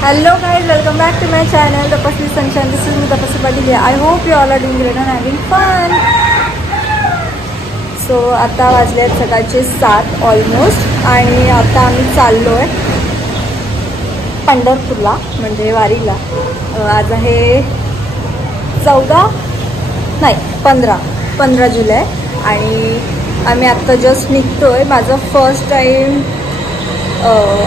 Hello guys, welcome back to my channel Tapaswi Sunshine. This is me Tapaswi Patil. I hope you all are doing great and having fun. So आता वाजले सकाळचे 7 almost आणि आता आम्ही चाललोय पंढरपूरला म्हणजे वारीला. आज आहे 15 जुलै आणि आम्ही आत्ता जस्ट निघतोय. माझं फर्स्ट टाइम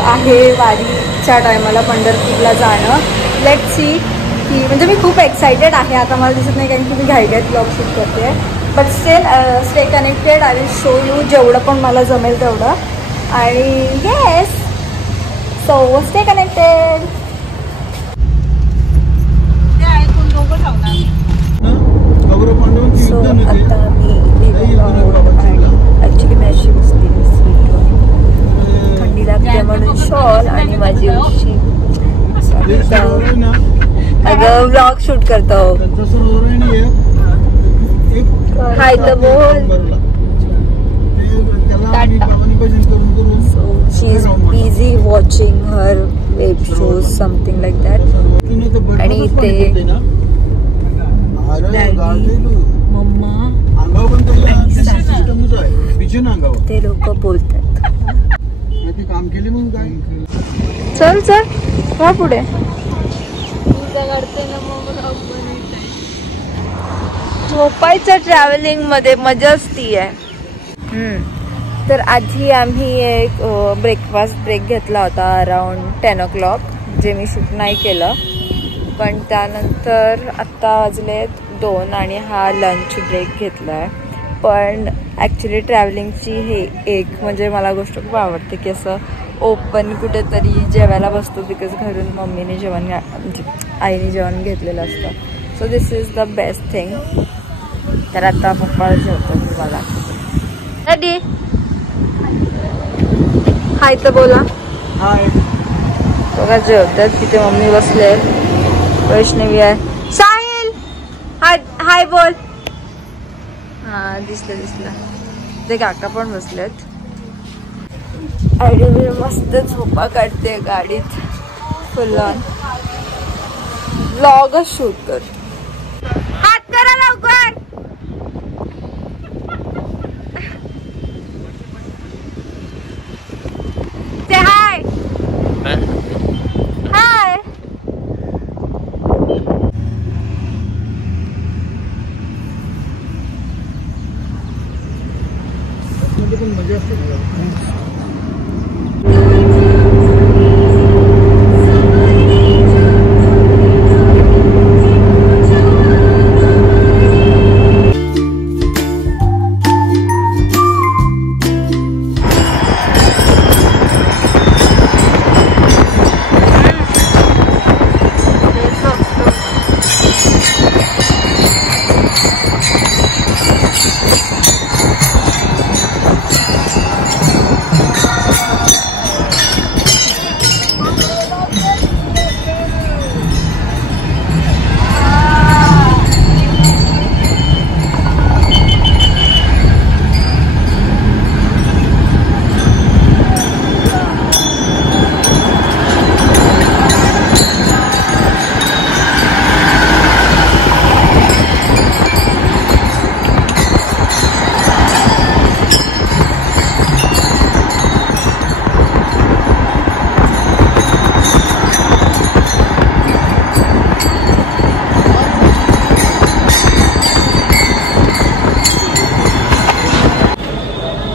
आहे वारीच्या टायमाला पंढरपूरला जाणं. लेट्स सी की म्हणजे मी खूप एक्सायटेड आहे. आता मला दिसत नाही कारण की मी घाईघाईत ब्लॉग शूट करते. But still stay connected. I will show you जेवढं पण मला जमेल तेवढं. आणि yes, so stay connected. So आता मी ॲक्च्युली मी अशी बसली थंडी लागते म्हणून शॉल आणि माझी उशी. अगं व्लॉग शूट करतो. हाय तर बोल. So she is busy watching her web shows, something like that. आणि इथे मम्मा ते लोक बोलतात. चल चल वा पुढे. झोपायचं ट्रॅव्हलिंग मध्ये मजाच ती आहे. तर आधी आम्ही एक ब्रेकफास्ट ब्रेक घेतला होता अराउंड 10 o'clock, जे मी शूट नाही केलं. पण त्यानंतर आत्ता वाजलेत 2 आणि हा लंच ब्रेक घेतला आहे. पण ॲक्च्युली ट्रॅव्हलिंगची हे एक म्हणजे मला गोष्ट खूप आवडते की असं ओपन कुठेतरी जेवायला बसतो. बिकॉज घरून मम्मीने जेवण म्हणजे आईने जेवण घेतलेलं असतं. So this is the best thing. तर आता पप्पा जेवतो मला. रेडी? हाय तर बोला. हाय. बघा जेवतात. तिथे मम्मी बसले, वैष्णवी आहे, साहिल हाय हाय बोल. हा दिसलं. ते काका पण बसलेत. आयडी मस्त झोपा काढते गाडीत. फुल ऑन व्लॉगच शूट कर. हात करा लवकर. ते हाय हाय. मजा असते.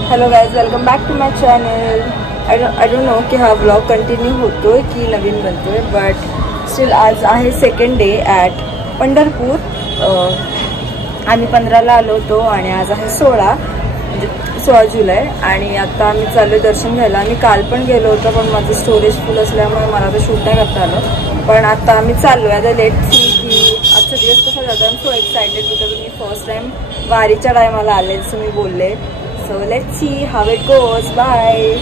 Hello guys, welcome back to my channel. I don't know की हा ब्लॉग कंटिन्यू होतोय की नवीन बनतोय. बट स्टील आज आहे सेकंड डे ॲट पंढरपूर. आम्ही 15ला आलो होतो आणि आज आहे 16 म्हणजे 16 जुलै. आणि आता आम्ही चाललो दर्शन घ्यायला. आम्ही काल पण गेलो होतो पण माझं स्टोरेज फुल असल्यामुळे मला तर शूट नाही करता आलं. पण आता आम्ही चाललो आहे. आता लेट सी की आजचा दिवस कसा जातो. I am so excited because me first time वारीच्या टायमाला आले जसं मी बोलले. So let's see how it goes. Bye.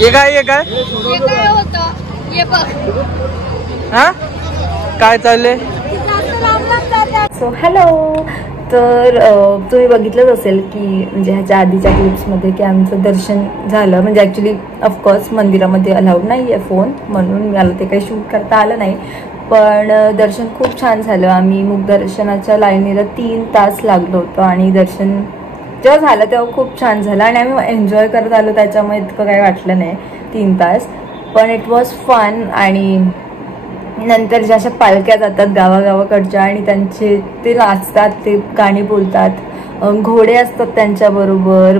ये काय होतं ये बघ हा काय चाललंय. So hello. तर तुम्ही बघितलंच असेल की म्हणजे ह्याच्या आधीच्या क्लिप्समध्ये की आमचं दर्शन झालं. म्हणजे ॲक्च्युली ऑफकोर्स मंदिरामध्ये अलाउड नाही आहे फोन, म्हणून मला ते काही शूट करता आलं नाही. पण दर्शन खूप छान झालं. आम्ही मुखदर्शनाच्या लाईनीला 3 तास लागलो होतो आणि दर्शन जेव्हा झालं तेव्हा खूप छान झालं आणि आम्ही एन्जॉय करत आलो, त्याच्यामुळे इतकं काही वाटलं नाही 3 तास. पण इट वॉज फन. आणि नंतर ज्या अशा पालख्या जातात गावागावाकडच्या आणि त्यांचे ते नाचतात, ते गाणी बोलतात, घोडे असतात त्यांच्याबरोबर,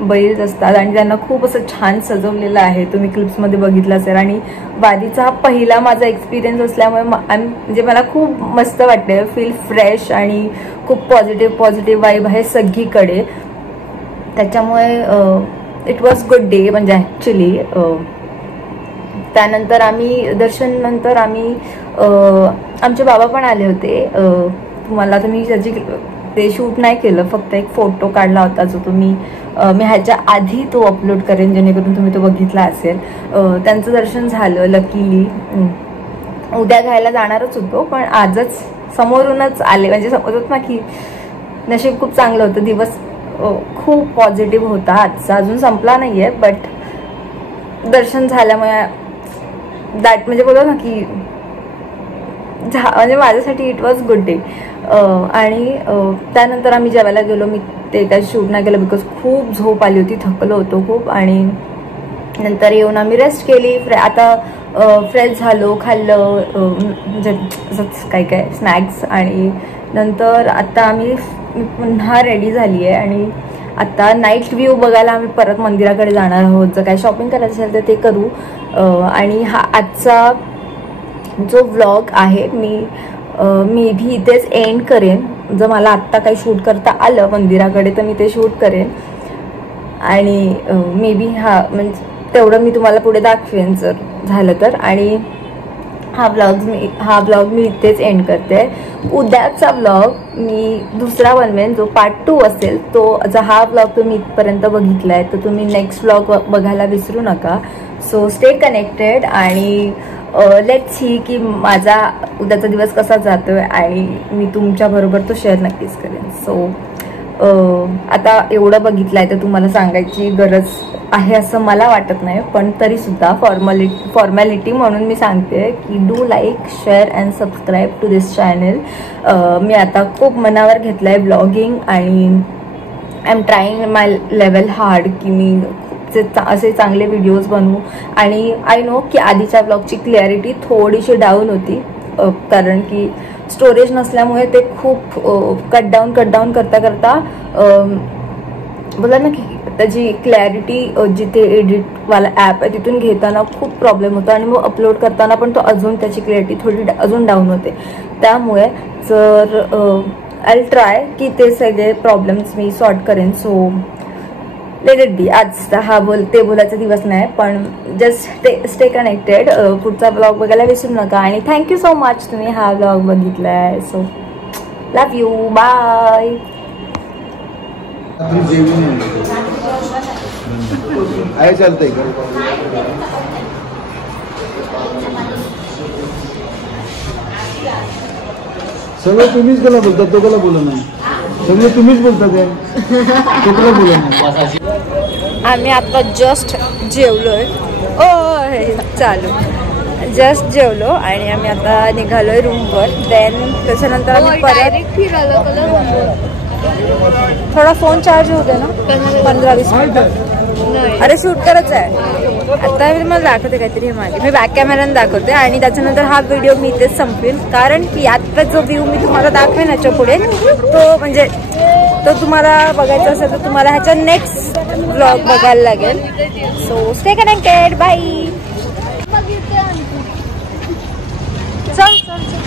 बैल असतात आणि त्यांना खूप असं छान सजवलेलं आहे. तुम्ही क्लिप्समध्ये बघितलं असेल. आणि वारीचा हा पहिला माझा एक्सपिरियन्स असल्यामुळे म्हणजे मला खूप मस्त वाटते. फील फ्रेश आणि खूप पॉझिटिव्ह वाईब आहे सगळीकडे. त्याच्यामुळे इट वॉज गुड डे म्हणजे ॲक्च्युली. त्यानंतर आम्ही दर्शननंतर आम्ही आमचे बाबा पण आले होते. तुम्हाला तुम्ही त्याची ते शूट नाही केलं, फक्त एक फोटो काढला होता जो मी ह्याच्या आधी तो अपलोड करेन जेणेकरून तुम्ही तो बघितला असेल. त्यांचं दर्शन झालं लकीली. उद्या घ्यायला जाणारच होतो पण आजच समोरूनच आले. म्हणजे समजत ना की नशीब खूप चांगलं होतं. दिवस खूप पॉझिटिव्ह होता आजचा. अजून संपला नाही आहे बट दर्शन झाल्यामुळे म्हणजे बोलतो ना की म्हणजे माझ्यासाठी इट वॉज गुड डे. आणि त्यानंतर आम्ही जेवायला गेलो. मी ते काही शूट नाही केलं बिकॉज खूप झोप आली होती, थकलो होतो खूप. आणि नंतर येऊन आम्ही रेस्ट केली. आता फ्रेश झालो, खाल्लं म्हणजे असंच काही काय स्नॅक्स. आणि नंतर आता आम्ही पुन्हा रेडी झाली आहे आणि आता नाईट व्ह्यू बघायला आम्ही परत मंदिराकडे जाणार आहोत. जर काही शॉपिंग करायचं असेल तर ते करू. आणि हा आजचा जो व्लॉग आहे मी भी इथेच एंड करेन. जर मला आत्ता काही शूट करता आलं मंदिराकडे तर मी ते शूट करेन. आणि मे बी म्हणजे तेवढं मी तुम्हाला पुढे दाखवेन जर झालं तर. आणि हा ब्लॉग मी इथेच एंड करते. उद्याचा ब्लॉग मी दुसरा बनवेन जो पार्ट 2 असेल. तो जर हा ब्लॉग तुम्ही इथपर्यंत बघितलाय तर तुम्ही नेक्स्ट ब्लॉग बघायला विसरू नका. सो स्टे कनेक्टेड आणि लेट्स सी की माझा उद्याचा दिवस कसा जातोय आणि मी तुमच्याबरोबर तो शेअर नक्कीच करेन. सो आता एवढं बघितलंय तर तुम्हाला सांगायची गरज आहे असं मला वाटत नाही, पण तरीसुद्धा फॉर्मॅलिटी म्हणून मी सांगते की do like, share and subscribe to this channel. मी आता खूप मनावर घेतलं आहे ब्लॉगिंग आणि I am trying my level hard की मी असे चांगले व्हिडिओज बनवू. आणि आय नो की आधीच्या ब्लॉगची क्लॅरिटी थोडीशी डाऊन होती कारण की स्टोरेज नसल्यामुळे ते खूप कट डाऊन करता बोला ना की त्याची क्लॅरिटी जिथे एडिटवाला ॲप आहे तिथून घेताना खूप प्रॉब्लेम होतो आणि मग अपलोड करताना पण तो अजून त्याची क्लॅरिटी थोडी अजून डाऊन होते. त्यामुळे जर आय ट्राय की ते सगळे प्रॉब्लेम्स मी सॉर्ट करेन. So let it be. आज हा ते बोलायचा दिवस नाही, पण जस्ट स्टे कनेक्टेड. पुढचा ब्लॉग बघायला विसरू नका आणि थँक्यू सो मच तुम्ही हा ब्लॉग बघितलाय. So love you, bye. आहे चालतंय का? सगळं तुम्हीच त्याला बोलतात, तो त्याला बोलत नाही. सगळं तुम्हीच बोलतात आहे, तो त्याला बोलत नाही. आम्ही आता जस्ट जेवलोय. चालू जस्ट जेवलो आणि आम्ही आता निघालोय रूमवर. देन त्याच्यानंतर आम्ही परत थोडा फोन चार्ज होते ना 15-20 मिनिट. अरे शूट करत आहे आता. मी तुम्हाला दाखवते काहीतरी. हे माझी मी बॅक कॅमेराने दाखवते आणि त्याच्यानंतर हा व्हिडिओ मी इथेच संपवेल. कारण की आता जो व्ह्यू मी तुम्हाला दाखवेन याच्या पुढे तो म्हणजे तो तुम्हाला बघायचा असेल तर तुम्हाला ह्याच्या नेक्स्ट व्लॉग बघायला लागेल. So stay connected. बाय. चल चल चल.